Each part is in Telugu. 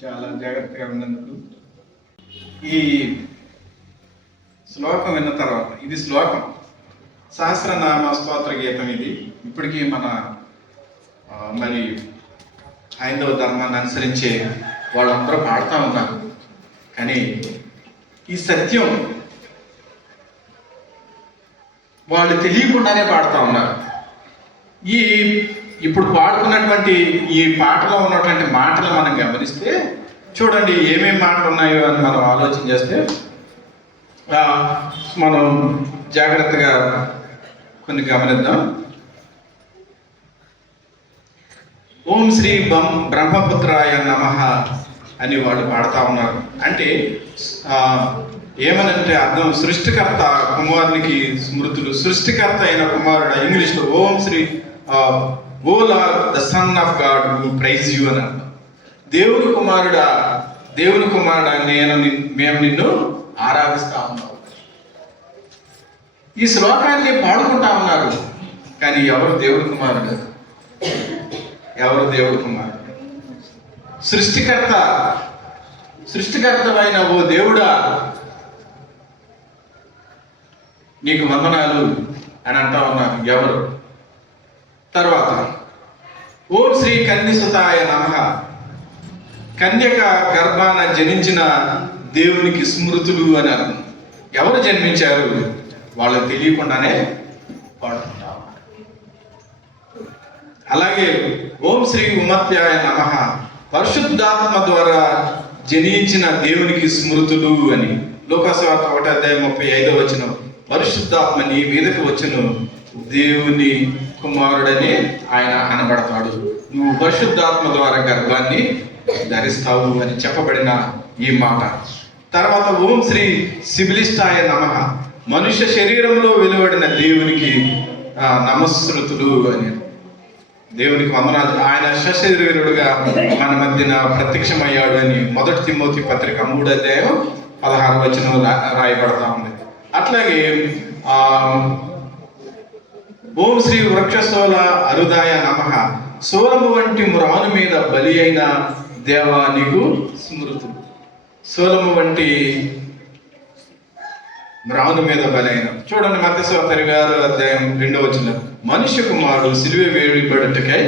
చాలా జాగ్రత్తగా ఉన్నందుకు. ఈ శ్లోకం విన్న తర్వాత, ఇది శ్లోకం, సహస్రనామ స్తోత్ర గీతం. ఇది ఇప్పటికీ మన మరి హైందవ ధర్మాన్ని అనుసరించే వాళ్ళందరూ పాడుతూ ఉన్నారు. కానీ ఈ సత్యం వాళ్ళు తెలియకుండానే పాడుతూ ఉన్నారు. ఇప్పుడు పాడుకున్నటువంటి ఈ పాటలో ఉన్నటువంటి మాటలు మనం గమనిస్తే చూడండి ఏమేమి మాటలు ఉన్నాయో అని మనం ఆలోచన చేస్తే మనం జాగ్రత్తగా కొన్ని గమనిద్దాం. ఓం శ్రీ బ్రహ్మపుత్రాయ నమః అని వాళ్ళు పాడుతూ ఉన్నారు. అంటే ఏమనంటే అర్థం, సృష్టికర్త కుమారునికి స్మృతులు, సృష్టికర్త అయిన కుమారుడు. ఇంగ్లీష్లో ఓం Shri O lord the son of God who praise you అని అర్థం. దేవుని కుమారుడా, దేవుని కుమారుడా, మేము నిన్ను ఆరాధిస్తా ఉన్నాం. ఈ శ్లోకాన్ని పాడుకుంటా ఉన్నారు. కానీ ఎవరు దేవుడి కుమారుడు? ఎవరు దేవుడి కుమారుడు? సృష్టికర్తమైన ఓ దేవుడా నీకు వందనాలు అని అంటా ఉన్నారు. ఎవరు? తర్వాత ఓం శ్రీ కన్యసుతాయ నమః, కన్యక గర్భాన జనించిన దేవునికి స్మృతులు అని అర్థం. ఎవరు జన్మించారు? వాళ్ళకి తెలియకుండానే పాడుకుంటా ఉన్నారు. అలాగే ఓం శ్రీ ఉమత్యాయ నమః, పరిశుద్ధాత్మ ద్వారా జనించిన దేవునికి స్మృతులు అని. లోకాసువార్త 1:35 పరిశుద్ధాత్మ నీ మీదకి వచ్చును, దేవుని కుమారుడని ఆయన అనబడతాడు, నువ్వు పరిశుద్ధాత్మ ద్వారా గర్భాన్ని ధరిస్తావు అని చెప్పబడిన ఈ మాట. తర్వాత ఓం శ్రీ సిబిలిష్టాయ నమః, మనుష్య శరీరంలో వెలువడిన దేవునికి నమస్కృతులు అని. దేవునికి వందనాలు, ఆయన సశరీరుడుగా మన మధ్యన ప్రత్యక్షమయ్యాడు అని 1 తిమోతి పత్రిక 3:16 రాయబడతా ఉంది. అట్లాగే ఓం శ్రీ వృక్షశూల అరుదాయ నమః, సోలము వంటి మ్రాను మీద బలి అయిన దేవా నీకు స్మృతులు. సోలము వంటి మ్రాను మీద బలి అయిన. చూడండి మత్తయి 6:2 మనుష్య కుమారుడు సిలువ వేయబడుటకై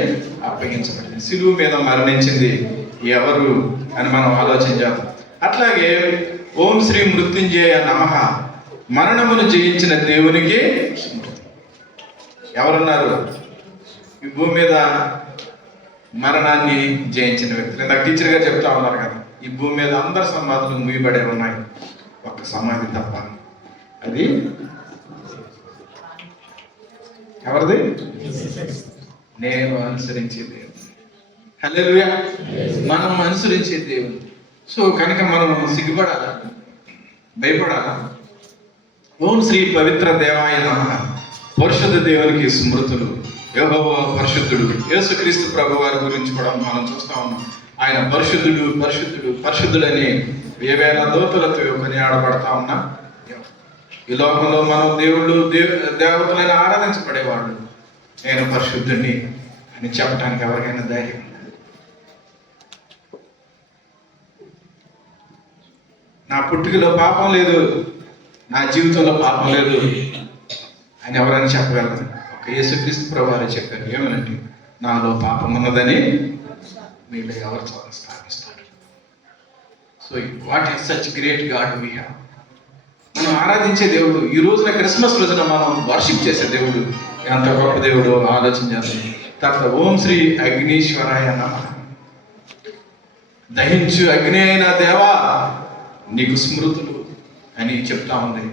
అప్పగించబడింది. సిలువ మీద మరణించింది ఎవరు అని మనం ఆలోచన చేద్దాం. అట్లాగే ఓం శ్రీ మృత్యుంజయ నమః, మరణమును జయించిన దేవునికి ఎవరున్నారు? ఈ భూమి మీద మరణాన్ని జయించిన వ్యక్తులు. ఇందాక టీచర్ గారు చెప్తా ఉన్నారు కదా, ఈ భూమి మీద అందరి సమాధులు ముగిబడే ఉన్నాయి, ఒక్క సమాధి తప్ప. అది ఎవరిది? నేను అనుసరించే దేవుడు. హల్లెలూయా. మనం అనుసరించే దేవుడు. సో కనుక మనం సిగ్గుపడాలా? భయపడాలా? ఓం శ్రీ పవిత్ర దేవాయ నమః, పరిశుద్ధ దేవునికి స్మృతులు. యెహోవా పరిశుద్ధుడు. యేసుక్రీస్తు ప్రభు వారి గురించి కూడా మనం చూస్తా ఉన్నాం. ఆయన పరిశుద్ధుడు పరిశుద్ధుడు పరిశుద్ధుడని వేవేల దూతలతో కొనియాడబడతా ఉన్నా. ఈ లోకంలో మనం దేవతలను ఆరాధించబడేవాళ్ళు. నేను పరిశుద్ధుడిని అని చెప్పడానికి ఎవరికైనా ధైర్యం? నా పుట్టుకలో పాపం లేదు, నా జీవితంలో పాపం లేదు అని ఎవరైనా చెప్పగలరు? ఒక యేసుక్రీస్తు ప్రభువారే చెప్పారు. ఏమనంటే, నాలో పాపం ఉన్నదని మీలో ఎవరు స్థాపిస్తారు? So what is such great God we have. మనం ఆరాధించే దేవుడు, ఈ రోజున క్రిస్మస్ రోజున మనం వర్షిప్ చేసే దేవుడు ఎంత గొప్ప దేవుడు ఆలోచన చేస్తాం. తర్వాత ఓం శ్రీ అగ్నీశ్వరాయ నమః, దహించు అగ్ని అయిన దేవా నీకు స్మృతులు అని చెప్తా ఉంది.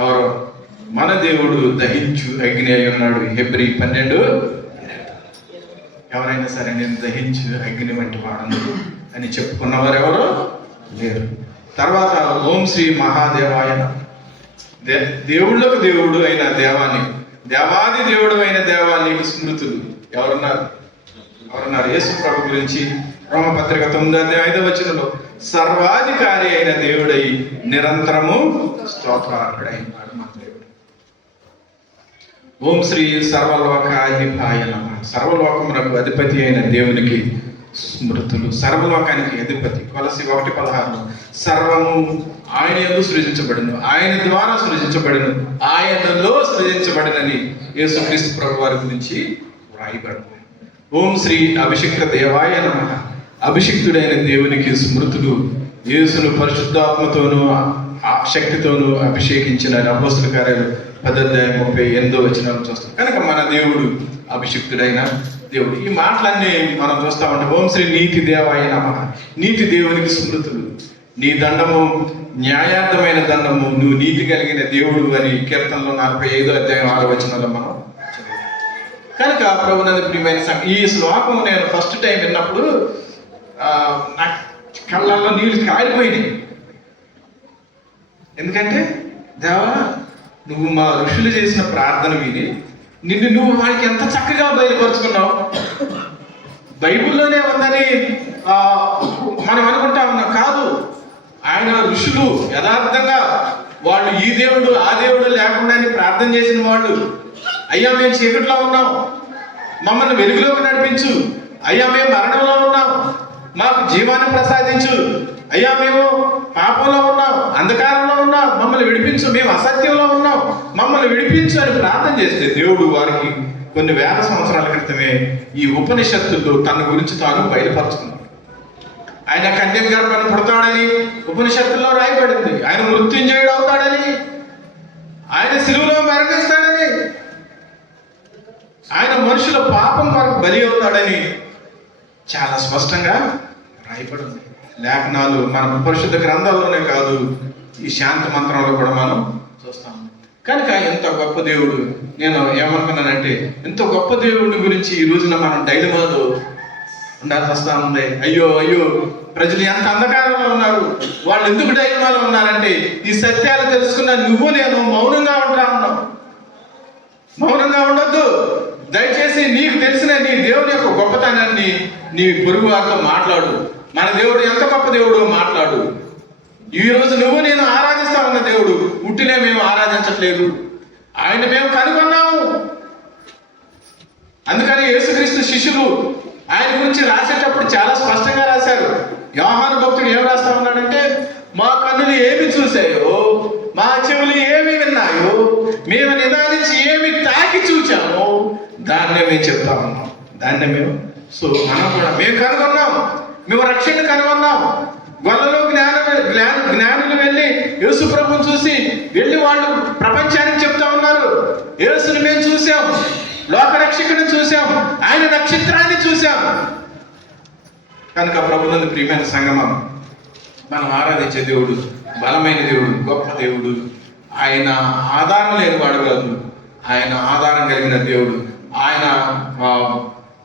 ఎవరో? మన దేవుడు దహించు అగ్ని అయి ఉన్నాడు. హెబ్రీ 12. ఎవరైనా సరే నేను దహించు అగ్ని వంటి వాడను అని చెప్పుకున్నవారు ఎవరో లేరు. తర్వాత ఓం శ్రీ మహాదేవాయ, దేవుళ్ళకు దేవుడు అయిన దేవాన్ని, దేవాది దేవుడు అయిన దేవానికి స్మృతులు. ఎవరున్నారు? యేసు ప్రభు గురించి రోమపత్రిక 9:5 సర్వాధికారి అయిన దేవుడై నిరంతరము స్తోత్రార్హుడై ఉన్నాడు మన దేవుడు. ఓం శ్రీ సర్వలోకాధిపాయ నమః, సర్వలోకమునకు అధిపతి అయిన దేవునికి స్మృతులు. సర్వలోకానికి అధిపతి. కొలసి 1:16 సర్వము ఆయన యందు సృజించబడును, ఆయన ద్వారా సృజించబడును, ఆయనలో సృజించబడినని యేసుక్రీస్తు ప్రభు వారి గురించి వ్రాయబడింది. ఓం శ్రీ అభిషిక్త దేవాయ నమః. అభిషిక్తుడైన దేవునికి స్మృతులు. యేసును పరిశుద్ధాత్మతోనూ శక్తితోనూ అభిషేకించిన అపోస్తల కార్యాలు 10:38 చూస్తాం. కనుక మన దేవుడు అభిషిక్తుడైన దేవుడు. ఈ మాటలన్నీ మనం చూస్తా ఉంటాం. ఓం శ్రీ నీతి దేవాయ నమః. నీతి దేవునికి స్మృతులు. నీ దండము న్యాయార్థమైన దండము, నువ్వు నీతి కలిగిన దేవుడు అని కీర్తనలో 45:6 మనం చదివాం. కనుక ప్రభునందు ప్రియమైన ఈ శ్లోకం నేను ఫస్ట్ టైం విన్నప్పుడు నా కళ్ళల్లో నీళ్ళు కారిపోయినాయి. ఎందుకంటే దేవా, నువ్వు మా ఋషులు చేసిన ప్రార్థన విని నువ్వు వాడికి ఎంత చక్కగా బయలుపరుచుకున్నావు. బైబిల్లోనే ఉందని మనం అనుకుంటా ఉన్నాం. కాదు, ఆయన ఋషులు యథార్థంగా వాళ్ళు ఈ దేవుడు ఆ దేవుడు లేకుండా ప్రార్థన చేసిన వాళ్ళు. అయ్యా మేము చీకట్లో ఉన్నాం, మమ్మల్ని వెలుగులోకి నడిపించు. అయ్యా మేము మరణంలో ఉన్నాం, మాకు జీవాన్ని ప్రసాదించు. అయ్యా మేము పాపంలో ఉన్నాం, అంధకారంలో ఉన్నాం, మమ్మల్ని విడిపించు. మేము అసత్యంలో ఉన్నాం, మమ్మల్ని విడిపించు అని ప్రార్థన చేస్తే దేవుడు వారికి కొన్ని వేల సంవత్సరాల క్రితమే ఈ ఉపనిషత్తుల్లో తన గురించి తాను బయలుపరుచుకున్నాడు. ఆయన కన్యక గర్భాన్ని పుడతాడని ఉపనిషత్తుల్లో రాయబడింది. ఆయన మృత్యుంజయుడు అవుతాడని, ఆయన శిలువలో మరణిస్తాడని, ఆయన మనుషుల పాపం వరకు బలి అవుతాడని చాలా స్పష్టంగా రాయబడింది. లేఖనాలు మన పరిశుద్ధ గ్రంథాల్లోనే కాదు, ఈ శాంతి మంత్రంలో కూడా మనం చూస్తాం. కనుక ఎంత గొప్ప దేవుడు. నేను ఏమనుకున్నానంటే, ఎంత గొప్ప దేవుడి గురించి ఈ రోజున మనం డైలమాలో ఉండాల్సి వస్తా ఉంది. అయ్యో అయ్యో, ప్రజలు ఎంత అంధకారంలో ఉన్నారు, వాళ్ళు ఎందుకు డైలమాలో ఉన్నారంటే ఈ సత్యాలు తెలుసుకున్న నువ్వు నేను మౌనంగా ఉంటా ఉన్నాం. మౌనంగా ఉండొద్దు. దయచేసి నీకు తెలిసిన నీ దేవుని యొక్క గొప్పతనాన్ని నీ పొరుగు వారితో మాట్లాడు. మన దేవుడు ఎంత గొప్ప దేవుడో మాట్లాడు. ఈ రోజు నువ్వు నేను ఆరాధిస్తా ఉన్న దేవుడు ఉట్టినే మేము ఆరాధించట్లేదు, ఆయన మేము కనుగొన్నాము. అందుకని యేసుక్రీస్తు శిష్యులు ఆయన గురించి రాసేటప్పుడు చాలా స్పష్టంగా రాశారు. యోహాను భక్తుడు ఏం రాస్తా ఉన్నాడంటే, మా కన్నులు ఏమి చూసాయో, మా చెవులు ఏమి విన్నాయో, మేము నిదానించి ఏమి తాకి చూచామో దాన్నే మేము చెప్తా ఉన్నాం. దాన్నే మేము మనం కూడా మేము కనుగొన్నాం. మేము రక్షణ కనుగొన్నాం. గొల్లలో జ్ఞానులు వెళ్ళి యేసు ప్రభువుని చూసి వెళ్ళి వాళ్ళు ప్రపంచానికి చెప్తా ఉన్నారు, యేసుని మేము చూసాం, లోకరక్షకుని చూసాం, ఆయన నక్షత్రాన్ని చూసాం. కనుక ప్రభువునందు ప్రియమైన సంగమం, మనం ఆరాధించే దేవుడు బలమైన దేవుడు, గొప్ప దేవుడు. ఆయన ఆధారం లేని వాడు కాదు, ఆయన ఆధారం కలిగిన దేవుడు. ఆయన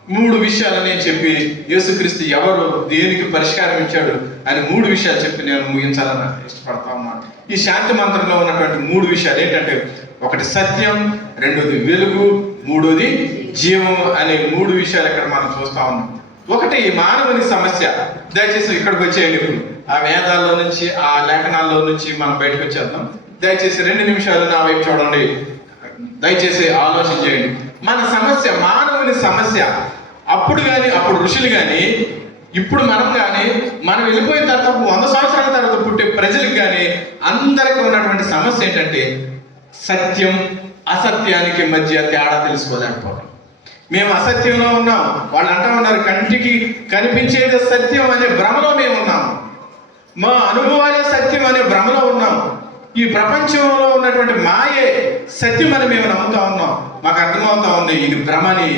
3 విషయాలు నేను చెప్పి యేసుక్రీస్తు ఎవరు, దేనికి పరిష్కారం ఇచ్చాడు అని 3 విషయాలు చెప్పి నేను ముగించాలని ఇష్టపడతా ఉన్నాను. ఈ శాంతి మంత్రంలో ఉన్నటువంటి 3 విషయాలు ఏంటంటే, ఒకటి సత్యం, రెండోది వెలుగు, మూడోది జీవం అనే 3 విషయాలు ఇక్కడ మనం చూస్తా ఉన్నాం. ఒకటి మానవుని సమస్య. దయచేసి ఇక్కడికి వచ్చేయండి. ఇప్పుడు ఆ వేదాల్లో నుంచి ఆ లేఖనాల్లో నుంచి మనం బయటకు వచ్చేద్దాం. దయచేసి 2 నిమిషాలు నా వైపు చూడండి. దయచేసి ఆలోచన చేయండి. మన సమస్య, మానవుని సమస్య. అప్పుడు ఋషులు కానీ ఇప్పుడు మనం కానీ, మనం వెళ్ళిపోయిన తర్వాత 100 సంవత్సరాల తర్వాత పుట్టే ప్రజలకు కానీ అందరికీ ఉన్నటువంటి సమస్య ఏంటంటే, సత్యం అసత్యానికి మధ్య తేడా తెలుసుకోలేకపోవడం. మేము అసత్యంలో ఉన్నాం. వాళ్ళు అంటా ఉన్నారు, కంటికి కనిపించేది సత్యం అనే భ్రమలో మేము ఉన్నాం, మా అనుభవాలే సత్యం అనే భ్రమలో ఉన్నాం. ఈ ప్రపంచంలో ఉన్నటువంటి మాయే సత్యం అని మేము నమ్ముతా ఉన్నాం. మాకు అర్థమవుతా ఉంది ఇది భ్రమని,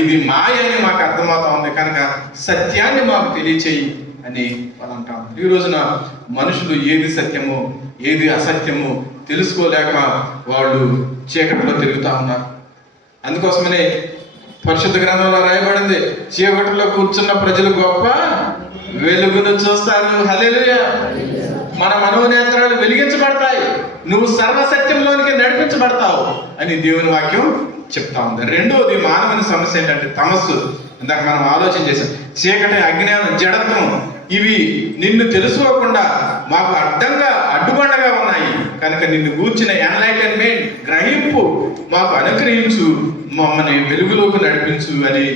ఇది మాయ అని మాకు అర్థమవుతా ఉంది. కనుక సత్యాన్ని మాకు తెలియచేయి అని వాళ్ళు అంటాం. ఈ రోజున మనుషులు ఏది సత్యమో ఏది అసత్యమో తెలుసుకోలేక వాళ్ళు చీకటిలో తిరుగుతా ఉన్నారు. అందుకోసమనే పరిశుద్ధ గ్రంథంలో రాయబడింది, చీకటిలో కూర్చున్న ప్రజలు గొప్ప వెలుగును చూస్తారు. హల్లెలూయా. మన మనోనేత్రాలు వెలిగించబడతాయి, నువ్వు సర్వసత్యంలోనికి నడిపించబడతావు అని దేవుని వాక్యం చెప్తా ఉంది. రెండోది మానవుని సమస్య ఏంటంటే తమస్సు. ఇందాక మనం ఆలోచన చేసాం, చీకటి, అజ్ఞానం, జడత్వం. ఇవి నిన్ను తెలుసుకోకుండా మాకు అడ్డుబండగా ఉన్నాయి. కనుక నిన్ను గూర్చిన ఎన్లైటన్మెంట్ గ్రహింపు మాకు అనుగ్రహించు, మమ్మల్ని వెలుగులోకి నడిపించు అని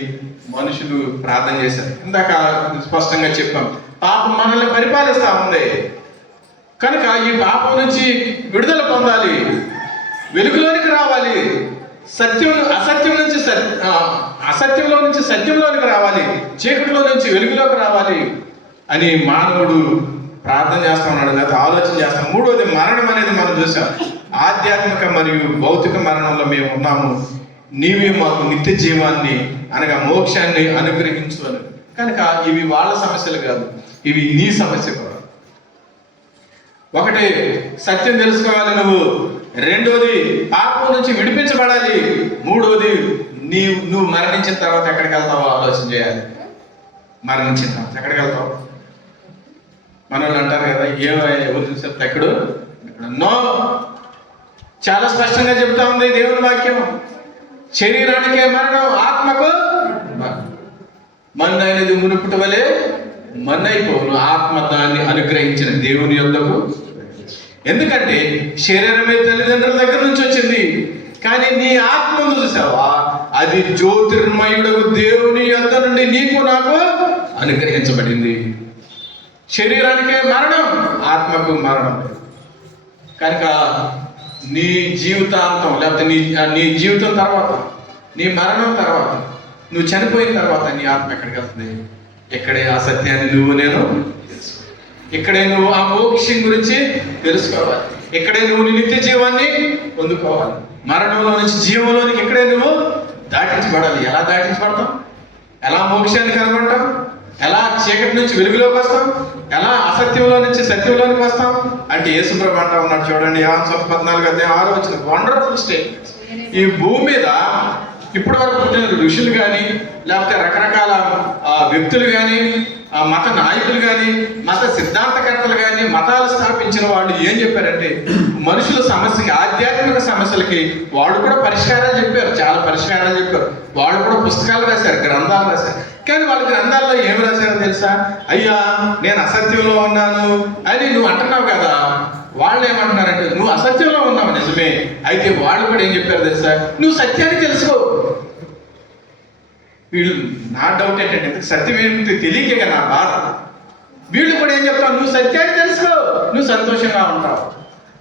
మనుషులు ప్రార్థన చేశారు. ఇందాక స్పష్టంగా చెప్పాం, పాపం మనల్ని పరిపాలిస్తా ఉంది కనుక ఈ పాపం నుంచి విడుదల పొందాలి, వెలుగులోనికి రావాలి, అసత్యంలో నుంచి సత్యంలోనికి రావాలి, చీకటిలో నుంచి వెలుగులోకి రావాలి అని మానవుడు ప్రార్థన చేస్తా ఉన్నాడు, లేదా ఆలోచన చేస్తాం. మూడోది మరణం అనేది మనం చూసాం. ఆధ్యాత్మిక మరియు భౌతిక మరణంలో మేము ఉన్నాము, నీవే మాకు నిత్య జీవాన్ని అనగా మోక్షాన్ని అనుగ్రహించు అని. కనుక ఇవి వాళ్ళ సమస్యలు కాదు, ఇవి నీ సమస్య కూడా. ఒకటి సత్యం తెలుసుకోవాలి నువ్వు, రెండోది పాపం నుంచి విడిపించబడాలి, మూడోది నువ్వు మరణించిన తర్వాత ఎక్కడికి వెళ్తావో ఆలోచన చేయాలి. మరణించిన తర్వాత ఎక్కడికి వెళ్తావు? మన వాళ్ళు అంటారు కదా, ఎవరు చూసారు ఎక్కడు నో. చాలా స్పష్టంగా చెప్తా ఉంది దేవుని వాక్యం, శరీరానికే మరణం, ఆత్మకు మన్ను అనేది మునుపుట వలె మన్నైపోను, ఆత్మ దాన్ని అనుగ్రహించిన దేవుని యొద్దకు. ఎందుకంటే శరీరమే తల్లిదండ్రుల దగ్గర నుంచి వచ్చింది, కానీ నీ ఆత్మను చూసావా, అది జ్యోతిర్మయుడు దేవుని యొద్ద నుండి నీకు నాకు అనుగ్రహించబడింది. శరీరానికే మరణం, ఆత్మకు మరణం. కనుక నీ జీవితాంతం, లేకపోతే నీ జీవితం తర్వాత, నీ మరణం తర్వాత, నువ్వు చనిపోయిన తర్వాత నీ ఆత్మ ఎక్కడికి వెళ్తుంది? ఇక్కడే ఆ సత్యాన్ని నువ్వు నేను తెలుసుకో, ఇక్కడే నువ్వు ఆ మోక్షం గురించి తెలుసుకోవాలి, ఇక్కడే నువ్వు నీ నిత్య జీవాన్ని పొందుకోవాలి. మరణంలో నుంచి జీవంలోనికి ఇక్కడే నువ్వు దాటించబడాలి. ఎలా దాటించబడతాం? ఎలా మోక్షాన్ని కనబడతాం? ఎలా చీకటి నుంచి వెలుగులోకి వస్తాం? ఎలా అసత్యంలో నుంచి సత్యంలోనికి వస్తాం? అంటే యేసుప్రభు అంటా ఉన్నాడు చూడండి, యోహాను 14:6 వండర్ఫుల్ స్టేట్మెంట్స్. ఈ భూమి మీద ఇప్పటి వరకు పుట్టిన ఋషులు కానీ, లేకపోతే రకరకాల వ్యక్తులు కానీ, మత నాయకులు కానీ, మత సిద్ధాంతకర్తలు కానీ, మతాలు స్థాపించిన వాళ్ళు ఏం చెప్పారంటే, మనుషుల సమస్యకి, ఆధ్యాత్మిక సమస్యలకి వాళ్ళు కూడా పరిష్కారాలు చెప్పారు, చాలా పరిష్కారాలు చెప్పారు. వాళ్ళు కూడా పుస్తకాలు రాశారు, గ్రంథాలు రాశారు. కానీ వాళ్ళ గ్రంథాల్లో ఏం రాశారో తెలుసా? అయ్యా నేను అసత్యంలో ఉన్నాను అని నువ్వు అంటున్నావు కదా. వాళ్ళు ఏమంటున్నారంటే, నువ్వు అసత్యంలో ఉన్నావు నిజమే, అయితే వాళ్ళు కూడా ఏం చెప్పారు తెలుసా? నువ్వు సత్యాన్ని తెలుసుకో. వీళ్ళు, నా డౌట్ ఏంటంటే, సత్యం ఏమిటి తెలియక నా బాధ. వీళ్ళు కూడా ఏం చెప్తావు? నువ్వు సత్యాన్ని తెలుసుకో, నువ్వు సంతోషంగా ఉంటావు.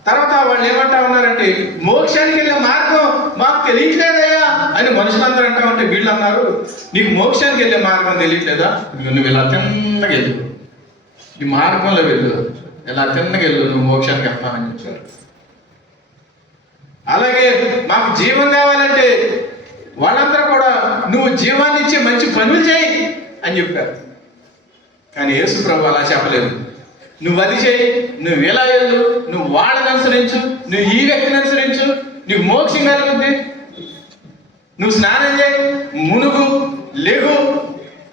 తర్వాత వాళ్ళు ఏమంటా ఉన్నారంటే, మోక్షానికి వెళ్ళే మార్గం మాకు తెలియట్లేదయ్యా అని మనుషులందరూ అంటా ఉంటే, వీళ్ళు అన్నారు, నీకు మోక్షానికి వెళ్ళే మార్గం తెలియట్లేదా? నువ్వు ఇలా తిన్నగా వెళ్ళు, ఈ మార్గంలో వెళ్ళు, ఇలా తిన్నగా వెళ్ళు, నువ్వు మోక్షానికి వెళ్తావని చెప్పారు. అలాగే మాకు జీవం కావాలంటే వాళ్ళందరూ కూడా నువ్వు జీవాన్ని ఇచ్చే మంచి పనులు చేయి అని చెప్పారు. కానీ యేసు ప్రభు అలా చెప్పలేదు. నువ్వు అది చేయి, నువ్వు ఇలా వెళ్ళు, నువ్వు వాళ్ళని అనుసరించు, నువ్వు ఈ వ్యక్తిని అనుసరించు, నీకు మోక్షం కలుగుద్ది, నువ్వు స్నానం చేయి, మునుగు, లెగు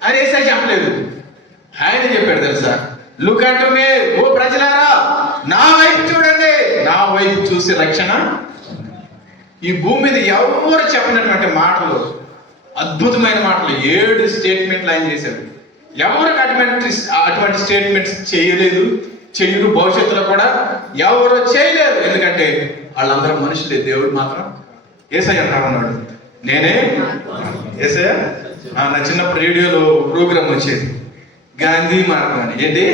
అనేసి చెప్పలేదు. ఆయన చెప్పాడు తెలుసా, లుక్ అట్ మీ, ఓ ప్రజలారా నా వైపు చూడండి, నా వైపు చూసి రక్షణ. ఈ భూమి మీద ఎవరు చెప్పినటువంటి మాటలు, అద్భుతమైన మాటలు, 7 స్టేట్మెంట్లు ఆయన చేశారు. ఎవరికి అటువంటి స్టేట్మెంట్స్ చేయలేదు, చెయ్యరు, భవిష్యత్తులో కూడా ఎవరు చేయలేరు. ఎందుకంటే వాళ్ళందరూ మనుషులే, దేవుడు మాత్రం. యేసయ్య అంటా ఉన్నాడు, నేనే యేసయ్య. నా చిన్నప్పుడు రేడియోలో ప్రోగ్రామ్ వచ్చేది, గాంధీ మార్గం అని. ఏంటి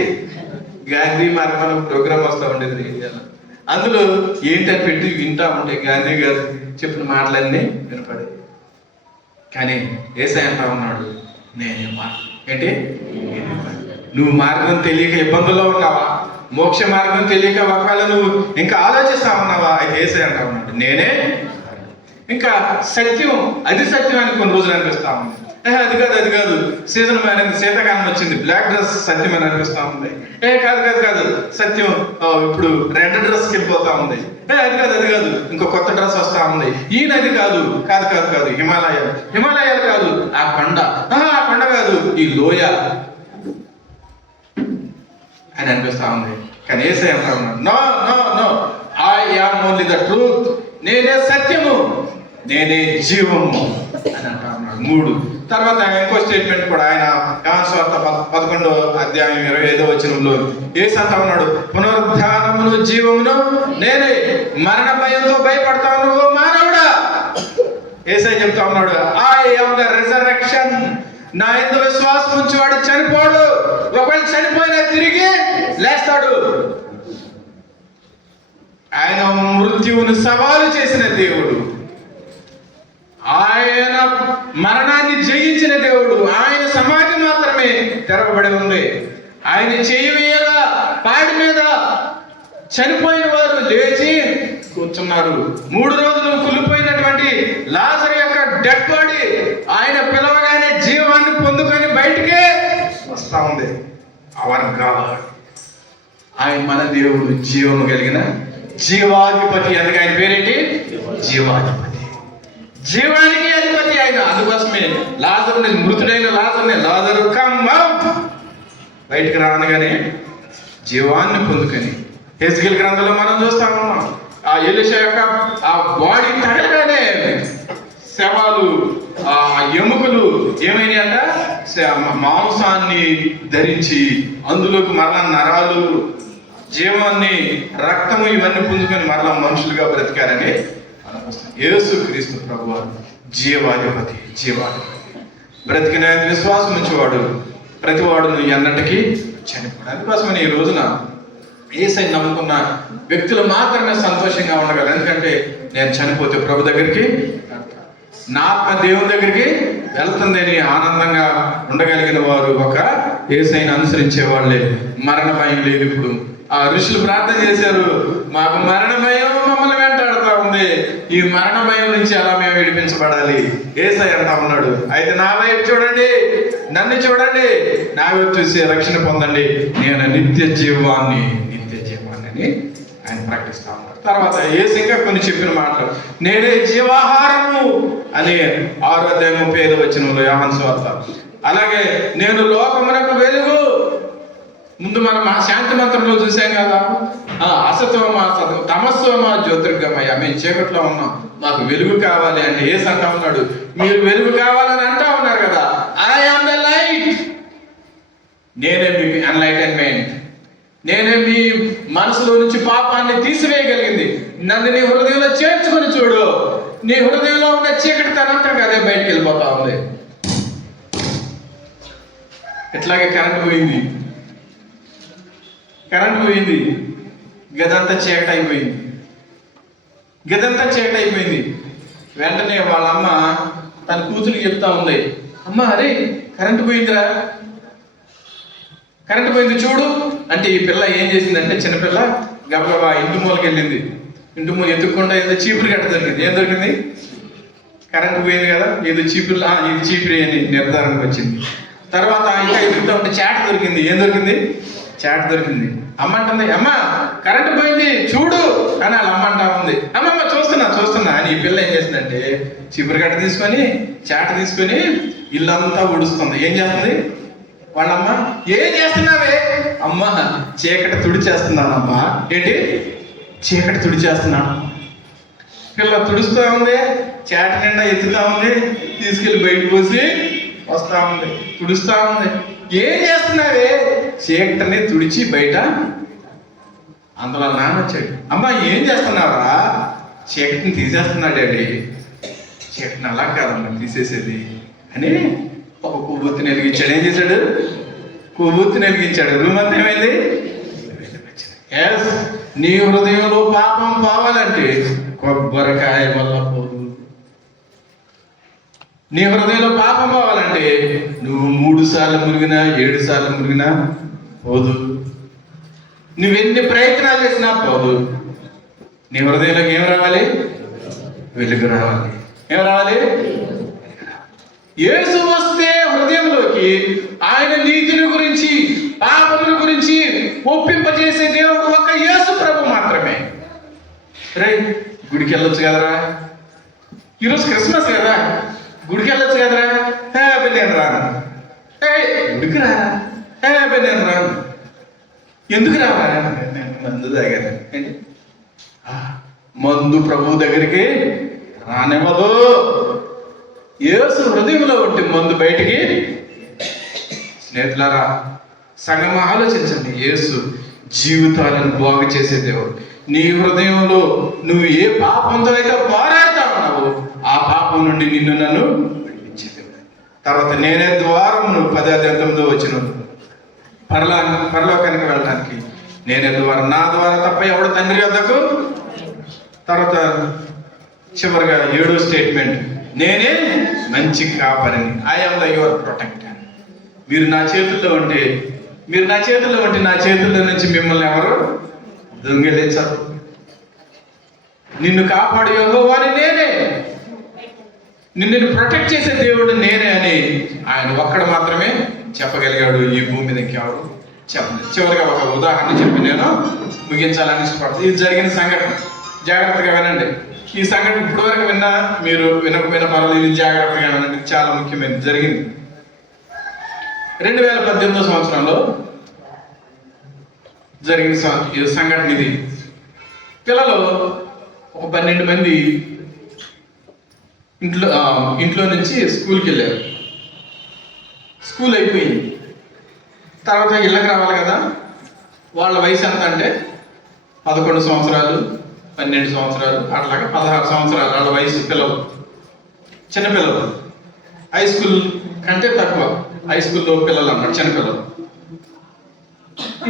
గాంధీ మార్గం అని ప్రోగ్రామ్ వస్తూ ఉండేది రేడియోలో. అందులో ఏంటని పెట్టి వింటా ఉంటే గాంధీ గారు చెప్పిన మాటలన్నీ వినపడేది. కానీ యేసయ్య అంటా ఉన్నాడు, నేనే మార్గం. ఏంటి? నువ్వు మార్గం తెలియక ఇబ్బందుల్లో ఉన్నావా? మోక్ష మార్గం తెలియక ఒకవేళ నువ్వు ఇంకా ఆలోచిస్తా ఉన్నావా? అయితే యేసయ్య అంటా ఉన్నాడు, నేనే. ఇంకా సత్యం, అది సత్యం అని కొన్ని రోజులు అనిపిస్తా ఉంది. అది కాదు సీజన్ మారింది, శీతాకాలం వచ్చింది, బ్లాక్ డ్రెస్ సత్యం అని అనిపిస్తా ఉంది. కాదు సత్యం ఇప్పుడు రెడ్ డ్రెస్కి వెళ్ళిపోతా ఉంది. అది కాదు ఇంకో కొత్త డ్రెస్ వస్తా ఉంది. ఈ నది కాదు హిమాలయాలు కాదు, ఆ కొండ కాదు, ఈ లోయ అని అనిపిస్తా ఉంది. కానీ యేసయ్య అంటా ఉన్నాడు, no no no, I am only the truth, నేనే సత్యము, నేనే జీవము అని అంటా ఉన్నాడు. 3. తర్వాత ఇంకో స్టేట్మెంట్ కూడా ఆయన యోహాను సువార్త 11:25 యేసు అంటా ఉన్నాడు, పునరుద్ధానమును జీవమును నేనే, మరణ భయంతో భయపడతావు నువ్వు మానవుడా. యేసయ్య చెప్తా ఉన్నాడు, ఐ యామ్ ద రిజరెక్షన్. నా యందు విశ్వాసం ఉంచి వాడు చనిపోడు, ఒకవేళ చనిపోయినా తిరిగి లేస్తాడు. ఆయన మృత్యువును సవాలు చేసిన దేవుడు, ఆయన మరణాన్ని జయించిన దేవుడు. ఆయన సమాధి మాత్రమే తెరవబడి ఉంది. ఆయన చేయి వేయగా పాడి మీద చనిపోయిన వారు లేచి కూర్చున్నారు. 3 రోజులు కులిపోయినటువంటి లాజరు యొక్క డెడ్ బాడీ ఆయన పిలవగానే జీవాన్ని పొందుకొని బయటికే వస్తా ఉంది. అవర్ గాడ్, ఆయన మన దేవుడు, జీవము కలిగిన జీవాధిపతి. అందుకే ఆయన పేరేంటి? జీవాధిపతి, జీవానికి అధిపతి ఆయన. అందుకోసమే లాజరుని, మృతుడైన లాజరు కమ్ అవుట్, బయటికి రానగానే జీవాన్ని పొందుకొని, హెజ్కేలు గ్రంథంలో మనం చూస్తా ఉన్నాం, ఆ ఎలీషా యొక్క ఆ బాడీ తగలగానే శవాలు, ఆ ఎముకలు ఏమైనాయంట, మాంసాన్ని ధరించి అందులోకి మరలా నరాలు, జీవాన్ని, రక్తము ఇవన్నీ పుంజుకొని మరలా మనుషులుగా బ్రతికారని యేసు క్రీస్తు ప్రభువారు జీవాధిపతి. బ్రతికిన విశ్వాసం ఉంచేవాడు ప్రతివాడును ఎన్నటికీ చనిపోడు. అందుకోసమని ఈ రోజున యేసయ్యను నమ్ముకున్న వ్యక్తులు మాత్రమే సంతోషంగా ఉండగలరు. ఎందుకంటే నేను చనిపోతే ప్రభు దగ్గరికి, నా ఆత్మ దేవుని దగ్గరికి వెళ్తుందని ఆనందంగా ఉండగలిగిన వారు ఒక యేసయ్యను అనుసరించే వాళ్ళే. మరణ భయం లేదు. ఇప్పుడు ఆ ఋషులు ప్రార్థన చేశారు, మాకు మరణ భయం మమ్మల్ని వెంటాడుతూ ఉంది, ఈ మరణ భయం నుంచి ఎలా మేము విడిపించబడాలి? యేసయ్య అంటా ఉన్నాడు, అయితే నా వైపు చూడండి, నన్ను చూడండి, నా వైపు చూసి రక్షణ పొందండి, నేను నిత్య జీవాన్ని అని ఆయన ప్రకటిస్తా ఉన్నాడు. తర్వాత యేసు ఇంకా కొన్ని చెప్పిన మాటలు, నేనే జీవాహారము అని 6:35 యోహాను సువార్త. అలాగే నేను లోకమునకు వెలుగు. ముందు మనం ఆ శాంతి మంత్రంలో చూసాం కదా, అసతోమా తమస్సోమా జ్యోతిర్గమయ, మేము చీకట్లో ఉన్నాం, మాకు వెలుగు కావాలి అంటే యేసు అంటా ఉన్నాడు, మీరు వెలుగు కావాలని అంటా ఉన్నారు కదా, ఐ యామ్ ద లైట్. నేనే మీకు ఎన్లైటన్మెంట్, నేనే మీ మనసులో నుంచి పాపాన్ని తీసివేయగలిగింది. నన్ను నీ హృదయంలో చేర్చుకొని చూడు, నీ హృదయంలో ఉన్న చీకటి తనంతా అదే బయటికి వెళ్ళిపోతా ఉంది. ఎట్లాగే కరెంట్ పోయింది, గదంతా చీకటి అయిపోయింది. వెంటనే వాళ్ళ అమ్మ తన కూతురికి చెప్తా ఉంది, అమ్మ అరే కరెంటు పోయిందిరా, కరెంటు పోయింది చూడు అంటే, ఈ పిల్ల ఏం చేసిందంటే, చిన్నపిల్ల గబగబా ఇంటి మూలకి వెళ్ళింది. ఇంటి మూల ఎత్తుక్కుండా ఏదో చీపురు గట్ట దొరికింది. ఏం దొరికింది? కరెంటు పోయింది కదా, ఏదో చీపురు, ఇది చీపురి అని నిర్ధారణకు వచ్చింది. తర్వాత ఇంకా ఎదుగుతూ ఉంటే చాట దొరికింది. ఏం దొరికింది? చాట దొరికింది. అమ్మ అంటుంది, అమ్మ కరెంటు పోయింది చూడు అని వాళ్ళ అమ్మ అంటా ఉంది. అమ్మమ్మ చూస్తున్నా అని ఈ పిల్ల ఏం చేసిందంటే, చీపురు గట్ట తీసుకొని, చాట తీసుకొని ఇల్లంతా ఊడుస్తుంది. ఏం చేస్తుంది వాళ్ళమ్మ? ఏం చేస్తున్నావే? అమ్మ చీకటి తుడిచేస్తున్నానమ్మా. ఏంటి? చీకటి తుడిచేస్తున్నాను. పిల్ల తుడుస్తూ ఉంది, చాట నిండా ఎత్తుతా ఉంది, తీసుకెళ్ళి బయట పోసి వస్తా ఉంది, తుడుస్తా ఉంది. ఏం చేస్తున్నావే? చీకటిని తుడిచి బయట. అందులో నాన్న వచ్చాడు, అమ్మ ఏం చేస్తున్నావా? చీకటిని తీసేస్తున్నాడు డాడీ. చీకటిని అలా కాదమ్మా తీసేసేది అని ఒక కొవ్వొత్తిని వెలిగించాడు. ఏం చేశాడు? కొవ్వొత్తిని వెలిగించాడు. రూమ్ అంతా ఏమైంది? నీ హృదయంలో పాపం పోవాలంటే కొబ్బరికాయ వల్ల పోదు. నీ హృదయంలో పాపం పోవాలంటే నువ్వు 3 సార్లు మురిగినా 7 సార్లు మురిగినా పోదు. నువ్వెన్ని ప్రయత్నాలు చేసినా పోదు. నీ హృదయంలోకి ఏం రావాలి? వెలుగు రావాలి. ఏం రావాలి? యేసు వస్తే హృదయంలోకి ఆయన నీతిని గురించి, పాపముల గురించి ఒప్పింపజేసే దేవుడు ఒక యేసు ప్రభు మాత్రమే. రే గుడికి వెళ్ళొచ్చు కదరా, ఈరోజు క్రిస్మస్ కదా, గుడికి వెళ్ళొచ్చు కదరా, నేను రాను. గుడికి రా, నేను రాను. ఎందుకు రావా? నేను మందు తాగాను. ఏంటి? మందు ప్రభు దగ్గరికి రానివ్వదు. యేసు హృదయంలో ఉంటే మందు బయటికి. స్నేహితులారా, సంగమ ఆలోచించండి. యేసు జీవితాలను బాగు చేసే దేవుడు. నీ హృదయంలో నువ్వు ఏ పాపంతో అయితే పోరాడుతా ఉన్నావో ఆ పాపం నుండి నిన్ను నన్ను విడిపించే దేవుడు. తర్వాత నేనే ద్వారమును 10:9 వచ్చిన పరలోకానికి వెళ్ళడానికి నేనే ద్వారం, నా ద్వారా తప్ప ఎవడు తండ్రి వద్దకు. తర్వాత చివరిగా 7వ స్టేట్మెంట్, నేనే మంచి కాపరిని. I am the your protector. మీరు నా చేతుల్లో ఉంటే నా చేతుల్లో నుంచి మిమ్మల్ని ఎవరు దొంగిలించరు. నిన్ను కాపాడు యెహోవాని నేనే, నిన్ను ప్రొటెక్ట్ చేసే దేవుడు నేనే అని ఆయన ఒక్కడు మాత్రమే చెప్పగలిగాడు. ఈ భూమి మీద ఇంకెవరు చెప్పలేదు. చివరిగా ఒక ఉదాహరణ చెప్పి నేను ముగించాలని ఇష్టపడుతుంది. ఇది జరిగిన సంఘటన, జాగ్రత్తగా వినండి. ఈ సంఘటన ఇప్పటివరకు విన్నా, మీరు వినకపోయిన పర్వాలేదు, ఇది జాగ్రత్తగా వినండి, చాలా ముఖ్యమైనది. జరిగింది 2018 సంవత్సరంలో జరిగిన సంఘటన ఇది. పిల్లలు ఒక 12 మంది ఇంట్లో నుంచి స్కూల్కి వెళ్ళారు. స్కూల్ అయిపోయింది. తర్వాత ఇళ్ళకి రావాలి కదా. వాళ్ళ వయసు ఎంత అంటే 11 సంవత్సరాలు, 12 సంవత్సరాలు, అట్లాగే 16 సంవత్సరాలు వాళ్ళ వయసు పిల్లలు, చిన్నపిల్లలు. హై స్కూల్ కంటే తక్కువ, హై స్కూల్లో పిల్లలు అన్నమాట, చిన్నపిల్లలు.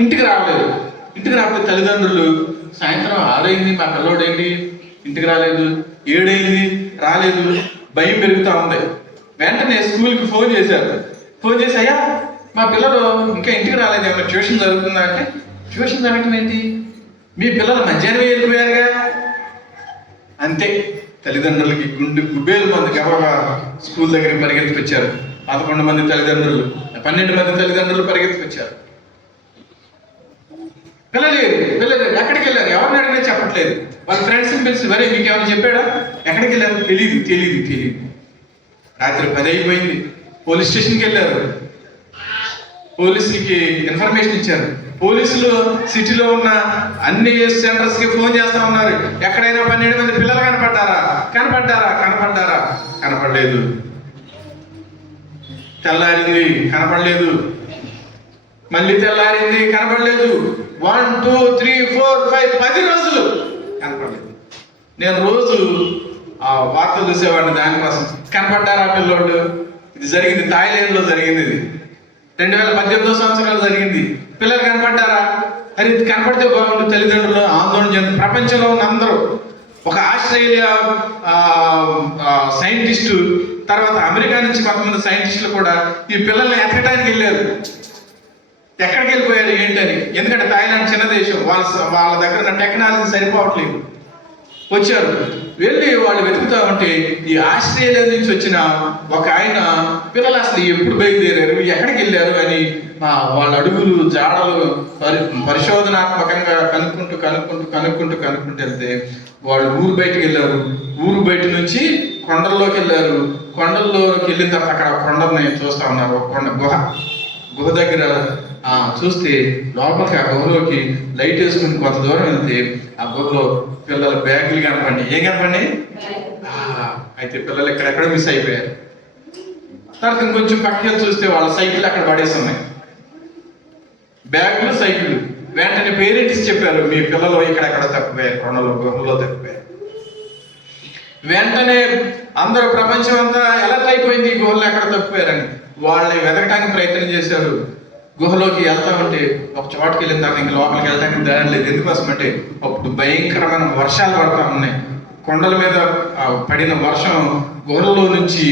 ఇంటికి రాలేదు. ఇంటికి రాకపోతే తల్లిదండ్రులు సాయంత్రం 6 అయింది, మా పిల్లోడు ఏంటి ఇంటికి రాలేదు, 7 అయింది రాలేదు, భయం పెరుగుతూ ఉంది. వెంటనే స్కూల్కి ఫోన్ చేశారు. ఫోన్ చేసి, అయ్యా మా పిల్లలు ఇంకా ఇంటికి రాలేదు, ఏమన్నా ట్యూషన్ జరుగుతుందా అంటే, ట్యూషన్ జరగటం ఏంటి, మీ పిల్లలు మధ్యాహ్నం వెళ్ళిపోయారుగా. అంతే, తల్లిదండ్రులకి గుండె గుబ్బేలు మంది గబగబా స్కూల్ దగ్గరికి పరిగెత్తుకొచ్చారు. 11 మంది తల్లిదండ్రులు, 12 మంది తల్లిదండ్రులు పరిగెత్తుకొచ్చారు. పిల్లలు ఎక్కడికి వెళ్ళారు, ఎవరిని అడిగినా చెప్పట్లేదు. వాళ్ళ ఫ్రెండ్స్ని పిలిచి, వరే మీకు ఏమైనా చెప్పాడా, ఎక్కడికి వెళ్ళారు, తెలియదు. రాత్రి 10 అయిపోయింది. పోలీస్ స్టేషన్కి వెళ్ళారు. పోలీసులకి ఇన్ఫర్మేషన్ ఇచ్చారు. పోలీసులు సిటీలో ఉన్న అన్ని సెంటర్స్కి ఫోన్ చేస్తా ఉన్నారు. ఎక్కడైనా 12 మంది పిల్లలు కనపడలేదు. తెల్లారింది, కనపడలేదు. మళ్ళీ తెల్లారింది, కనపడలేదు. 1 2 3 4 5 10 రోజులు కనపడలేదు. నేను రోజు ఆ వార్తలు చూసేవాడిని దానికోసం. కనపడ్డారా పిల్లోడు? ఇది జరిగింది థాయిలాండ్లో జరిగింది. ఇది 2018 సంవత్సరాలు జరిగింది. పిల్లలు కనపడ్డారా? అది కనపడితే బాగుండు. తల్లిదండ్రులు ఆందోళన చెంది ప్రపంచంలో ఉన్న అందరూ, ఒక ఆస్ట్రేలియా సైంటిస్టు, తర్వాత అమెరికా నుంచి కొంతమంది సైంటిస్టులు కూడా ఈ పిల్లల్ని ఎక్కడానికి వెళ్ళారు. ఎక్కడికి వెళ్ళిపోయారు ఏంటని. ఎందుకంటే థాయిలాండ్ చిన్న దేశం, వాళ్ళ దగ్గర ఉన్న టెక్నాలజీ సరిపోవట్లేదు. వచ్చారు, వెళ్ళి వాళ్ళు వెతుకుతా ఉంటే ఈ ఆస్ట్రేలియా నుంచి వచ్చిన ఒక ఆయన పిల్లలు అసలు ఎప్పుడు బయలుదేరారు, ఎక్కడికి వెళ్ళారు అని వాళ్ళ అడుగులు జాడలు పరిశోధనాత్మకంగా కనుక్కుంటూ వెళ్తే వాళ్ళు ఊరు బయటకు వెళ్ళారు. ఊరు బయట నుంచి కొండల్లోకి వెళ్ళారు. కొండల్లోకి వెళ్ళిన తర్వాత అక్కడ కొండల్ని చూస్తా ఉన్నారు. ఒక గుహ దగ్గర చూస్తే లోపలికి ఆ గుహలోకి లైట్ వేసుకుని కొంత దూరం వెళ్తే ఆ గుహలో పిల్లల బ్యాగులు కనపడి. ఏం కనపడి? అయితే పిల్లలు ఎక్కడెక్కడ మిస్ అయిపోయారు. తర్వాత ఇంకొంచెం పక్కన చూస్తే వాళ్ళ సైకిల్ అక్కడ పడేసి ఉన్నాయి, బ్యాగులు సైకిల్. వెంటనే పేరెంట్స్ చెప్పారు, మీ పిల్లలు ఇక్కడెక్కడ తప్పిపోయారు, కొండలో గుహలో తప్పిపోయారు. వెంటనే అందరూ ప్రపంచం అంతా ఎలా అయిపోయింది, ఈ గుహలో ఎక్కడ తప్పిపోయారని వాళ్ళని వెతకడానికి ప్రయత్నం చేశారు. గుహలోకి వెళ్తా ఉంటే ఒక చోటుకి వెళ్ళిన తర్వాత ఇంకా లోపలికి వెళ్ళడానికి దారి లేదు. ఎందుకోసం అంటే అప్పుడు భయంకరమైన వర్షాలు పడతా ఉన్నాయి. కొండల మీద పడిన వర్షం గుహలో నుంచి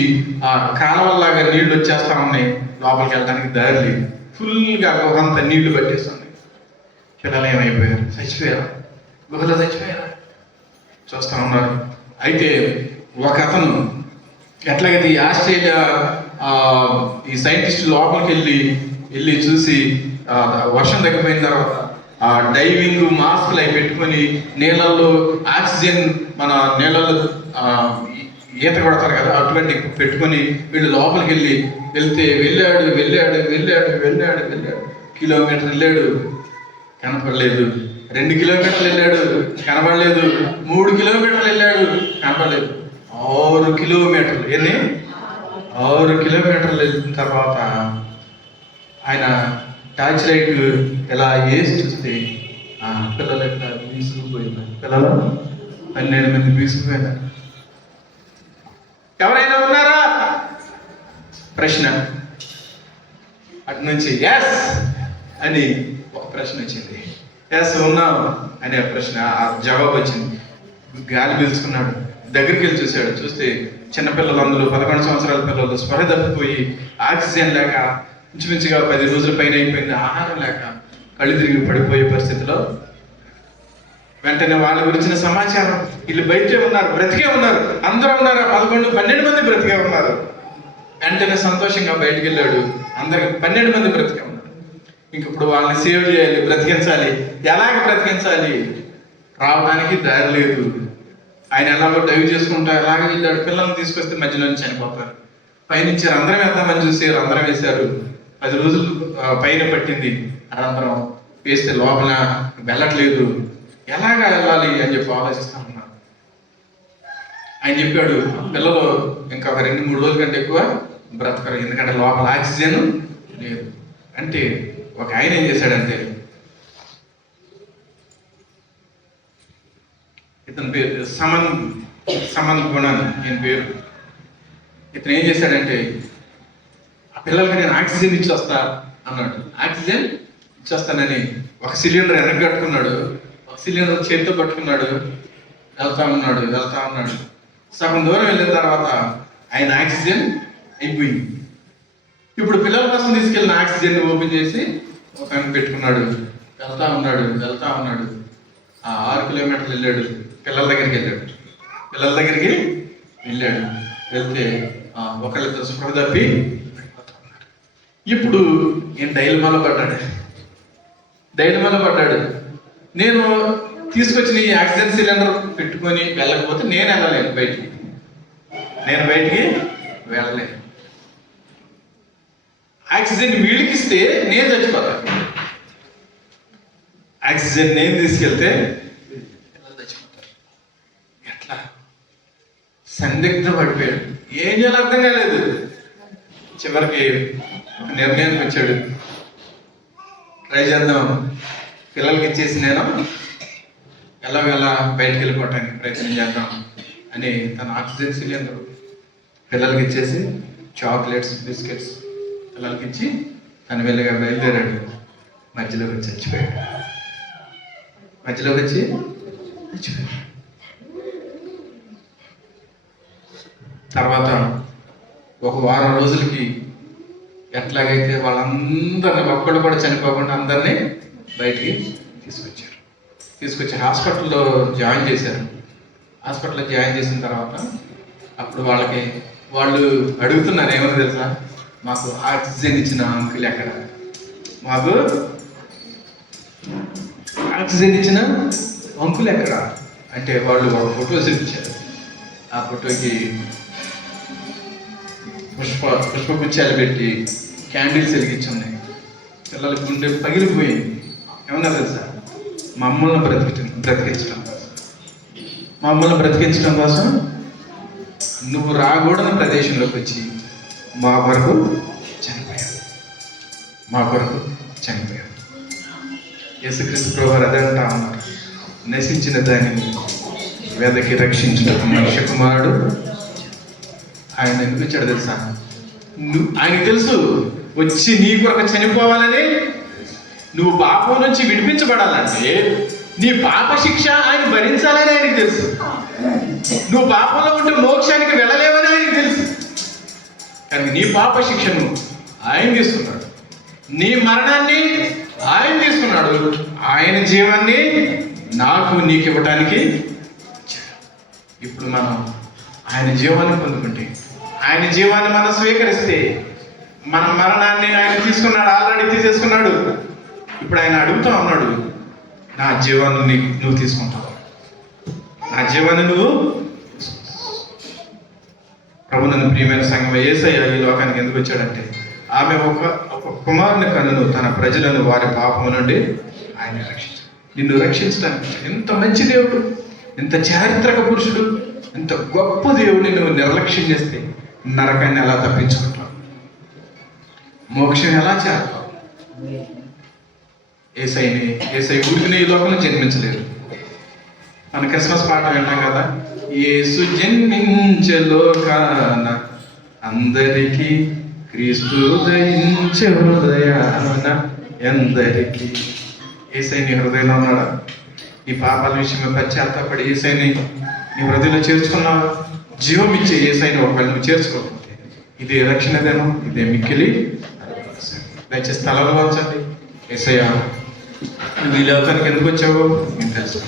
ఆ కాలువల్లాగా నీళ్లు వచ్చేస్తా ఉన్నాయి. లోపలికి వెళ్ళడానికి దారి లేదు. ఫుల్గా గుహ అంతా నీళ్లు పట్టేస్తుంది. పిల్లలు ఏమైపోయారు? చచ్చిపోయారు, గుహలో చచ్చిపోయారు. చూస్తూ ఉన్నారు. అయితే ఒక అతను ఎట్లాగైతే ఈ ఆస్ట్రేలియా ఈ సైంటిస్ట్ లోపలికి వెళ్ళి చూసి వర్షం తగ్గిపోయిన తర్వాత డైవింగ్ మాస్క్లు అవి పెట్టుకొని నీళ్ళల్లో ఆక్సిజన్, మన నీళ్ళల్లో ఈత కొడతారు కదా, అటువంటి పెట్టుకొని వీళ్ళు లోపలికి వెళ్ళాడు. కిలోమీటర్ వెళ్ళాడు, కనపడలేదు. 2 కిలోమీటర్లు వెళ్ళాడు, కనపడలేదు. 3 కిలోమీటర్లు వెళ్ళాడు, కనపడలేదు. 6 కిలోమీటర్లు. ఎన్ని? 6 కిలోమీటర్లు వెళ్ళిన తర్వాత ఆయన టార్చ్ లైట్ ఇలా వేసి చూస్తే పిల్లలు ఎక్కడ బీసుకుపోయినారు. పిల్లలు 12 మంది బీసుకుపోయినారు. ఎవరైనా ఉన్నారా ప్రశ్న. అటు నుంచి ఎస్ అని ఒక ప్రశ్న వచ్చింది. ఎస్ ఉన్నాం అనే ప్రశ్న జవాబు వచ్చింది. గాలి పీల్చుకున్నాడు. దగ్గరికి వెళ్ళి చూశాడు. చూస్తే చిన్నపిల్లలు, అందులో 11 సంవత్సరాల పిల్లలు స్పృహ తప్పిపోయి ఆక్సిజన్ లేక ఇంచుమించుగా 10 రోజుల పైన అయిపోయింది. ఆహారం లేక కళ్ళు తిరిగి పడిపోయే పరిస్థితిలో వెంటనే వాళ్ళ గురించిన సమాచారం, వీళ్ళు బయటే ఉన్నారు, బ్రతికే ఉన్నారు, అందరూ ఉన్నారు, 11-12 మంది బ్రతికే ఉన్నారు. వెంటనే సంతోషంగా బయటికి వెళ్ళాడు. అందరికి 12 మంది బ్రతికే ఉన్నారు. ఇంక ఇప్పుడు వాళ్ళని సేవ్ చేయాలి, బ్రతికించాలి. ఎలాగ బ్రతికించాలి? రావడానికి దారి లేదు. ఆయన ఎలాగో డైవ్ చేసుకుంటా ఎలాగ వెళ్ళాడు. పిల్లల్ని తీసుకొస్తే మధ్యలో నుంచి చనిపోతారు. పైనుంచి అందరం వేద్దామని చూసి అందరం వేశారు. 10 రోజులు పైన పట్టింది. అందరం వేస్తే లోపల వెళ్ళట్లేదు. ఎలాగా వెళ్ళాలి అని చెప్పి ఆలోచిస్తా ఉన్నారు. ఆయన చెప్పాడు, పిల్లలు ఇంకా ఒక 2-3 రోజుల కంటే ఎక్కువ బ్రతకరు, ఎందుకంటే లోపల ఆక్సిజన్ లేదు. అంటే ఒక ఆయన ఏం చేశాడంటే, ఇతని పేరు సమన్ గుణన్ ఈయన పేరు. ఇతను ఏం చేశాడంటే, ఆ పిల్లలకి నేను ఆక్సిజన్ ఇచ్చొస్తా అన్నాడు. ఆక్సిజన్ ఇచ్చొస్తానని ఒక సిలిండర్ వెనక్కి కట్టుకున్నాడు. ఒక సిలిండర్ చేతితో పట్టుకున్నాడు. వెళ్తా ఉన్నాడు. సగం దూరం వెళ్ళిన తర్వాత ఆయన ఆక్సిజన్ అయిపోయింది. ఇప్పుడు పిల్లల కోసం తీసుకెళ్ళిన ఆక్సిజన్ ఓపెన్ చేసి ఒక ఆయన పెట్టుకున్నాడు. వెళ్తా ఉన్నాడు. 6 కిలోమీటర్లు వెళ్ళాడు. పిల్లల దగ్గరికి వెళ్ళాడు. వెళ్తే ఒకళ్ళిద్దరు స్పృహ తప్పి ఇప్పుడు నేను డైలమాలో పడ్డాడు. నేను తీసుకొచ్చిన ఈ ఆక్సిజన్ సిలిండర్ పెట్టుకొని వెళ్ళకపోతే నేను వెళ్ళలేను బయటికి. వెళ్ళలేను. ఆక్సిజన్ వీళ్ళకి ఇస్తే నేను చచ్చిపోతాను. ఆక్సిజన్ నేను తీసుకెళ్తే పిల్లలు చచ్చిపోతారు. ఎట్లా? సందిగ్ధం పడిపోయాడు. ఏం చేయాలో అర్థం కాలేదు. చివరికి ఒక నిర్ణయానికి వచ్చాడు. ట్రై చేద్దాం, పిల్లలకి ఇచ్చేసి నేను ఎలా బయటకు వెళ్ళిపోవటానికి ప్రయత్నం చేద్దాం అని తన ఆక్సిజన్ సిలిండర్ పిల్లలకి ఇచ్చేసి చాక్లెట్స్, బిస్కెట్స్ పిల్లలకి ఇచ్చి తను వెళ్ళగా బయలుదేరాడు. మధ్యలోకి వచ్చి చచ్చిపోయాడు. తర్వాత ఒక వారం రోజులకి ఎట్లాగైతే వాళ్ళందరినీ ఒక్కడు కూడా చనిపోకుండా అందరినీ బయటికి తీసుకొచ్చి హాస్పిటల్లో జాయిన్ చేశారు. హాస్పిటల్లో జాయిన్ చేసిన తర్వాత అప్పుడు వాళ్ళు అడుగుతున్నారు, ఏమని తెలుసా, మాకు ఆక్సిజన్ ఇచ్చిన అంకుల్ ఎక్కడ, మాకు ఆక్సిజన్ ఇచ్చిన అంకుల్ ఎక్కడ అంటే వాళ్ళు ఒక ఫోటో చూపించారు. ఆ ఫోటోకి పుష్పగుచ్చాలు పెట్టి క్యాండిల్స్ వెలిగించున్నాయి. పిల్లల గుండె పగిలిపోయింది. ఏమన్నా తెలుసా, మమ్మల్ని బ్రతికించడం కోసం నువ్వు రాకూడని ప్రదేశంలోకి వచ్చి మా కొరకు చనిపోయావు. యేసుక్రీస్తు ప్రభువారు అదే అంటా ఉన్నారు, నశించిన దానిని వెదకి రక్షించినట్టు మనుష్య కుమారుడు. ఆయన ఎందుకు వచ్చాడు తెలుసా? ఆయనకు తెలుసు వచ్చి నీ కొరకు చనిపోవాలని, నువ్వు పాపం నుంచి విడిపించబడాలంటే నీ పాప శిక్ష ఆయన భరించాలని ఆయనకు తెలుసు. నువ్వు పాపంలో ఉంటే మోక్షానికి వెళ్ళలేవని ఆయనకు తెలుసు. కానీ నీ పాప శిక్షను ఆయన తీసుకున్నాడు, నీ మరణాన్ని ఆయన తీసుకున్నాడు, ఆయన జీవాన్ని నీకు ఇవ్వటానికి. ఇప్పుడు మనం ఆయన జీవాన్ని పొందుకుంటే, ఆయన జీవాన్ని మనం స్వీకరిస్తే, మన మరణాన్ని ఆయన తీసుకున్నాడు, ఆల్రెడీ తీసేసుకున్నాడు. ఇప్పుడు ఆయన అడుగుతా ఉన్నాడు, నా జీవాన్ని నువ్వు తీసుకుంటావు, నా జీవాన్ని నువ్వు. ప్రభువునందు ప్రియమైన సంఘం, యేసయ్య ఈ లోకానికి ఎందుకు వచ్చాడంటే, ఆమె ఒక కుమారుని కనును తన ప్రజలను వారి పాపము నుండి ఆయన రక్షించాడు. నిన్ను రక్షించడానికి ఎంత మంచి దేవుడు, ఎంత చారిత్రక పురుషుడు, ఎంత గొప్ప దేవుడిని నువ్వు నిర్లక్ష్యం చేస్తే, నరకాన్ని ఎలా తప్పించుకుంటావు? మోక్షం ఎలా చేస్తావు? ఏసై ఊరికి ఈ లోకంలో జన్మించలేదు. మన క్రిస్మస్ పాట వింటాం కదా, యేసు జన్మించే లోకాన అందరికీ, క్రీస్తు దయించే హృదయాన ఎందరికీ. ఏసై నీ హృదయంలో ఉన్నాడా? ఈ పాపాల విషయంలో పశ్చాత్తాపడి ఏసైని నీ హృదయంలో చేర్చుకున్నావా? జీవం ఇచ్చే ఏసైని ఒకవేళ నువ్వు చేర్చుకోకపోతే ఇదే రక్షణదేనో, ఇదే మిక్కిలి. దయచేసి తలలు వంచండి. ఏసయ్యా, నువ్వు ఈ లోకానికి ఎందుకు వచ్చావో నేను తెలుసు.